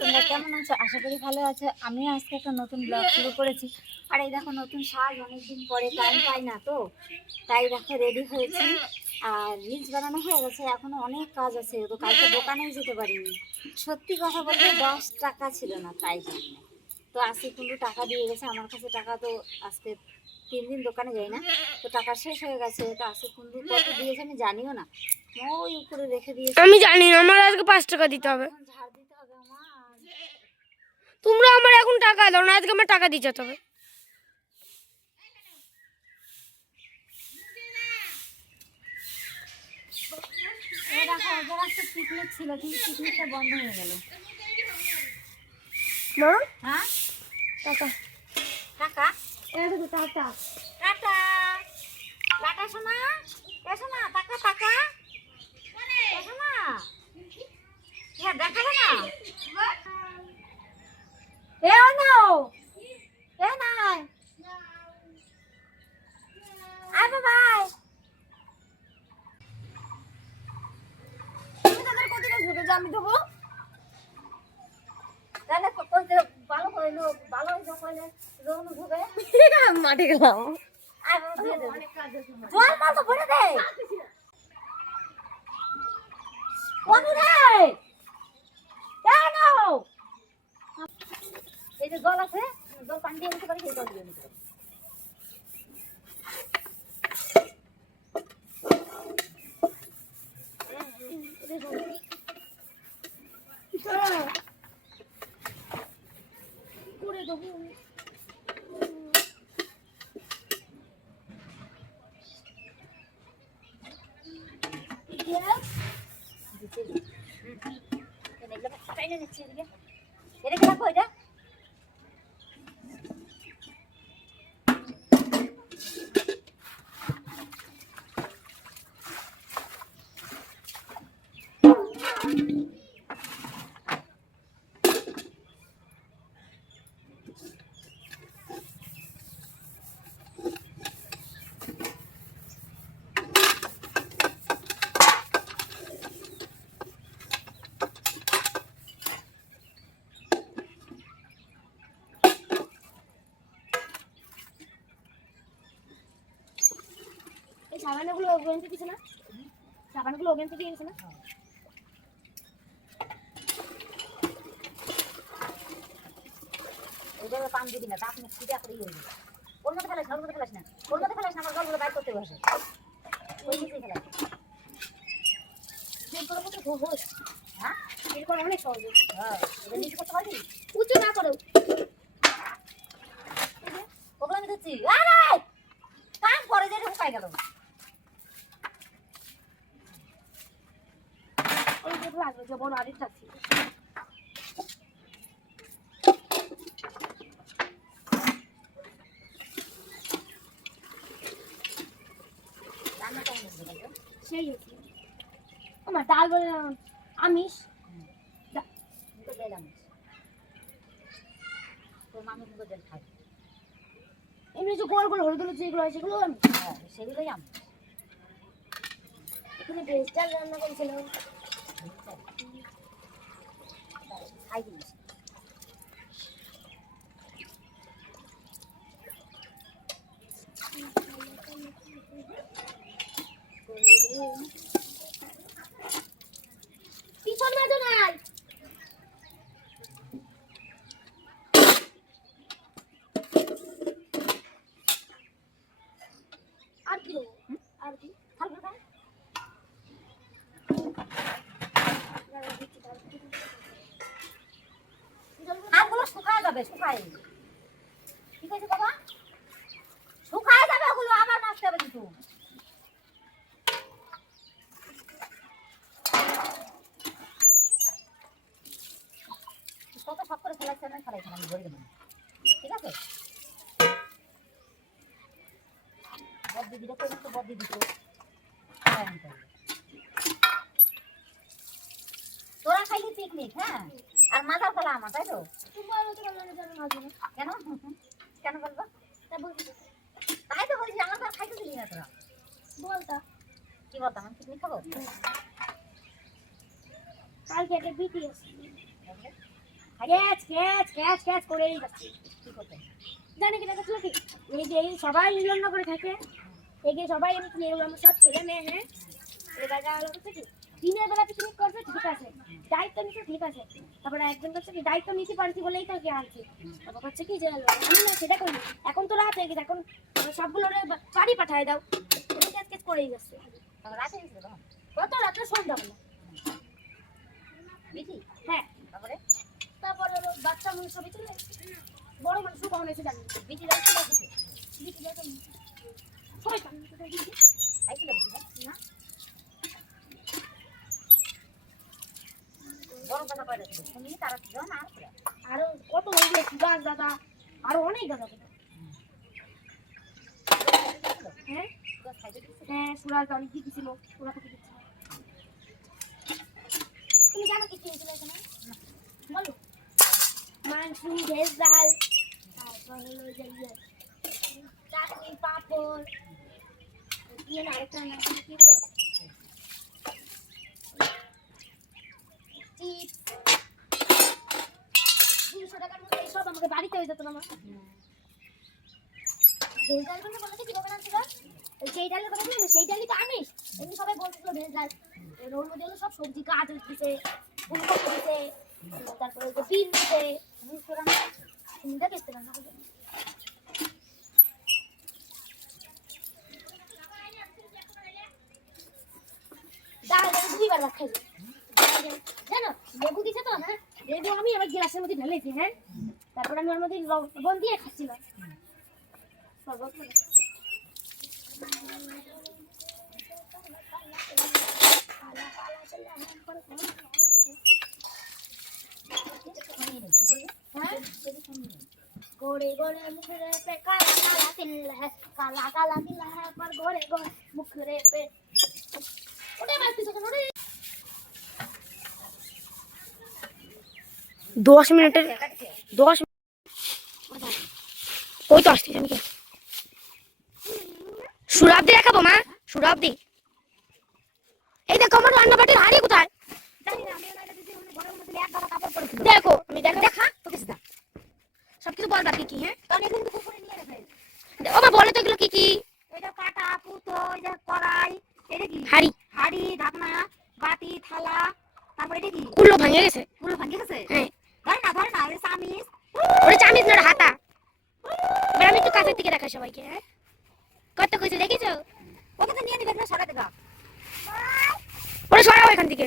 তোমরা কেমন আছো? আশা করি ভালো আছো। আমিও আজকে একটা নতুন ব্লগ শুরু করেছি। আর এই দেখো নতুন সাজ, অনেকদিন পরে টাইম পাই না তো, তাই দেখো রেডি হয়েছি। আর রিলস বানানো হয়ে গেছে, এখনো অনেক কাজ আছে, তো কালকে দোকানেও যেতে পারিনি। সত্যি কথা বলতে 10 টাকা ছিল না, তাই জন্য তো আজকে কিন্তু টাকা দিয়ে গেছে আমার কাছে। টাকা তো আজকে 3 দিন দোকানে যাই না, তো টাকা শেষ হয়ে গেছে। তো আজকে কিন্তু কত দিয়েছে আমি জানিও না, ওই উপরে রেখে দিয়েছে। আমি জানি না, আমার আজকে 5 টাকা দিতে হবে। এখন ঝাড় দিতে হবে আমার। তোমরা আমার এখন টাকা দাও না, আজকে আমার টাকা দিয়ে যেতে হবে। দেখো ওদের একটা পিকনিক ছিল, কিন্তু পিকনিকটা বন্ধ হয়ে গেল। মা, হ্যাঁ টাকা টাকা এই দেখো টাকা। টাটা টাটা শোনা, এসো না, টাকা টাকা এসো না, হ্যাঁ দেখাবে না। এও নাও, এ নাই আয় বাবাই। তুমি তাদের কোথায় ঝুঁকে যে আমি দেবো, তাহলে ভালো করে ভালো হয়ে রোহন ঢুকে মাঠে গেলাম। জল মাল তো ভরে দে কোন রে, কেন এই যে জল আছে, জল পানি দিয়ে নিতে পারি, সেই জল দিয়ে নিতে পারি। করে দেবো। এটা রাখো, এটা এই সাবানগুলো ওভেন থেকে দিছে না, সাবানগুলো ওভেন থেকে দিয়েছে না। ওইভাবে পান দিবি না, দাঁত মুখ সিধা করে ইয়ে দিবি। ওর মধ্যে ফেলাস না, ওর মধ্যে ফেলাস না, ওর মধ্যে ফেলাস না, আমার জলগুলো বাইর করতে বসে ওই নিচেই ফেলাস। এরপর মতো সহজ, হ্যাঁ এরপর অনেক সহজ। হ্যাঁ, এটা নিচে করতে পারবি, উঁচু না করো। ওগুলো আমি দিচ্ছি। আরে কাম করে যে ঢুকাই গেল। ওই দেখো লাগবে যে বড় আরেকটা ছিল। রান্না কেমন হয়েছে বলতো? সেই হচ্ছে আমার ডাল বলে আমিষ। মুখে দেয় আমিষ, তোর মামি মুখে দেয় খায়। এমনি যে গোল গোল হলুদ হলুদ যেগুলো হয় সেগুলো আমি। হ্যাঁ সেগুলোই আমিষ। এখানে ভেজটাল রান্না করেছিলাম। খাই জিনিস পিছন মাঝো নাই। আর কি আর কি খাবো না। হাতগুলো শুকায় যাবে, শুকায়। ঠিক আছে বাবা, শুকায় যাবে ওগুলো, আবার মাছতে হবে কিন্তু। কত শখ করে ফেলাচ্ছে, আমি ফেলাইছি, আমি ধরে দেবো। ঠিক আছে, বদ দিদিটা করবি তো, বদ দিদি তো তোরা খাইলি পিকনিক, হ্যাঁ, আর মাথার ফেলা আমার, তাই তো? তোমার তো বলে জানো মাঝে না। কেন কেন বলবো? তা বলছি তাই তো বলছি, আমার তো আর খাইতে দিলি না তোরা। বলতা কি বলতাম, আমি পিকনিক খাবো? কালকে একটা বিটি আছে। ক্যাচ ক্যাচ ক্যাচ ক্যাচ করেই যাচ্ছে। কি করতে জানি কি দেখাচ্ছিল কি, এই যে এই সবাই মিলন করে থাকে, এই যে সবাই এমনি এগুলো সব ছেলে মেয়ে, হ্যাঁ এই জায়গা হলো হচ্ছে কি দিনের বেলা পিকনিক করছে ঠিক আছে, দায়িত্ব নিচ্ছে ঠিক আছে, তারপরে একজন করছে কি দায়িত্ব নিতে পারছি বলেই তোকে আনছি, তারপর হচ্ছে কি যে আমি না সেটা করি, এখন তো রাত হয়ে গেছে, এখন সবগুলো বাড়ি পাঠায় দাও, ক্যাচ ক্যাচ করেই যাচ্ছে। রাতে কত রাত্রে সন্ধ্যাবেলা হ্যাঁ, তারপরে বাচ্চা মানুষ সবই চলে বড় মানুষ কখন এসে জানি বিটি যাচ্ছে সবাই না আরো কত গাছ দাদা, আরো অনেক গাছ আছে। হ্যাঁ হ্যাঁ সুরাজ অনেক দিচ্ছিল, ওরা থেকে দিচ্ছিল। তুমি জানো কি খেয়েছিল এখানে বলো? মাংস, ভেজ ডাল, তারপর হলো যে চাটনি, পাঁপড়, দিয়ে আরেকটা নাম কি বলো চিপস, 200 টাকার মধ্যে এইসব আমাকে বাড়িতে হয়ে যেত না আমার। ভেজ ডাল বলতে বলেছে কিভাবে নাম ছিল, সেই ডালের কথা বলছি, সেই ডালই তো আনিস, এমনি সবাই বলছিল ভেজ ডাল, ওর মধ্যে হলো সব সবজি, গাজর দিছে, ফুলকপি দিছে, তারপরে বিন দিছে, চিন্তা করতে না ডাল দুইবার ভাত খাইছে জানো, লেবু দিছে তো, হ্যাঁ লেবু আমি আমার গ্লাসের মধ্যে ঢেলেছি, হ্যাঁ তারপর আমি ওর মধ্যে লবণ দিয়ে খাচ্ছিলাম। गोरे गोरे मुखरे पे काला काला तिल है, काला काला तिल है पर गोरे गोरे मुखरे पे उठे बात तो करो 10 মিনিটের 10 ওই তো আসছে আমি সুরাবদি দেখাবো মা, সুরাবদি এই দেখো আমার রান্নাবাটির হাঁড়ি কোথায় জানি না আমি ওনার দিদি উনি ঘরের মধ্যে এক গাদা কাপড় পরেছিল, দেখো আমি দেখো দেখা তো কিছু না সবকিছু বল বাকি কি, হ্যাঁ কারণ এগুলো তো করে নিয়ে রেখে ও মা বলে তো এগুলো কি কি, এটা কাটা পুতো, এটা কড়াই, এটা কি হাঁড়ি হাড়ি, ঢাকনা, বাটি, থালা, তারপর এটা কি কুলো ভাঙে গেছে, পুরো ভাঙে গেছে, হ্যাঁ ধরে না ওই চামিচ, ওরে চামিচ না হাতা। এবার আমি একটু কাছের দিকে দেখাই সবাইকে, হ্যাঁ কত কইছে দেখিছো, ওকে তো নিয়ে নিবে না সরাতে গা, ওরে সরাও এখান থেকে।